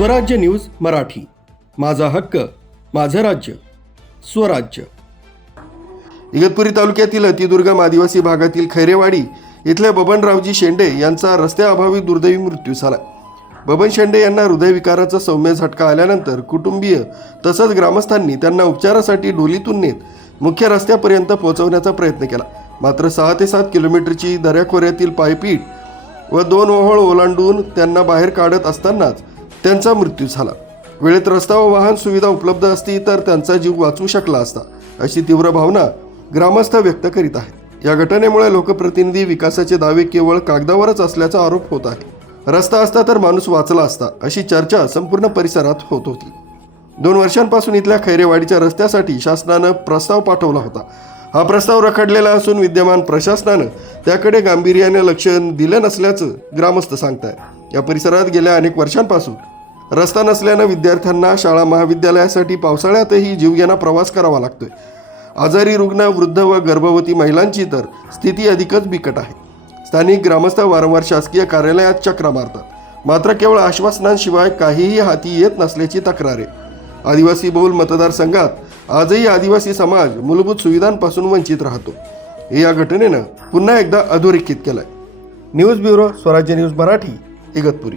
स्वराज्य न्यूज मराठी, माझा हक्क माझं राज्य स्वराज्य। इगतपुरी तालुक्यातील अतिदुर्गम आदिवासी भागातील खैरेवाडी इथल्या बबनरावजी शेंडे यांचा रस्त्याअभावी दुर्दैवी मृत्यू झाला। बबन शेंडे यांना हृदयविकाराचा सौम्य झटका आल्यानंतर कुटुंबीय तसंच ग्रामस्थांनी त्यांना उपचारासाठी डोलीतून नेत मुख्य रस्त्यापर्यंत पोहोचवण्याचा प्रयत्न केला। मात्र 6 ते 7 किलोमीटरची दऱ्याखोऱ्यातील पायपीट व 2 ओहोळ ओलांडून त्यांना बाहेर काढत असतानाच त्यांचा मृत्यू झाला। वेळेत रस्ता व वाहन सुविधा उपलब्ध असती तर त्यांचा जीव वाचू शकला असता, अशी तीव्र भावना ग्रामस्थ व्यक्त करीत आहेत। या घटनेमुळे लोकप्रतिनिधी विकासाचे दावे केवळ कागदावरच असल्याचा आरोप होत आहे। रस्ता असता तर माणूस वाचला असता, अशी चर्चा संपूर्ण परिसरात होत होती। 2 वर्षांपासून इथल्या खैरेवाडीच्या रस्त्यासाठी शासनानं प्रस्ताव पाठवला होता। हा प्रस्ताव रखडलेला असून विद्यमान प्रशासनानं त्याकडे गांभीर्याने लक्ष दिलं नसल्याचं ग्रामस्थ सांगतायत। या परिसरात गेल्या अनेक वर्षांपासून रस्ता नसल्यानं विद्यार्थ्यांना शाळा महाविद्यालयासाठी पावसाळ्यातही जीवघेणा प्रवास करावा लागतोय। आजारी रुग्ण, वृद्ध व गर्भवती महिलांची तर स्थिती अधिकच बिकट आहे। स्थानिक ग्रामस्थ वारंवार शासकीय कार्यालयात चक्रा मारतात, मात्र केवळ आश्वासनांशिवाय काहीही हाती येत नसल्याची तक्रार आहे। आदिवासी बहुल मतदारसंघात आजही आदिवासी समाज मूलभूत सुविधांपासून वंचित राहतो। या घटनेनं पुन्हा एकदा अधोरेखित केलंय। न्यूज ब्युरो, स्वराज्य न्यूज मराठी, इगतपुरी।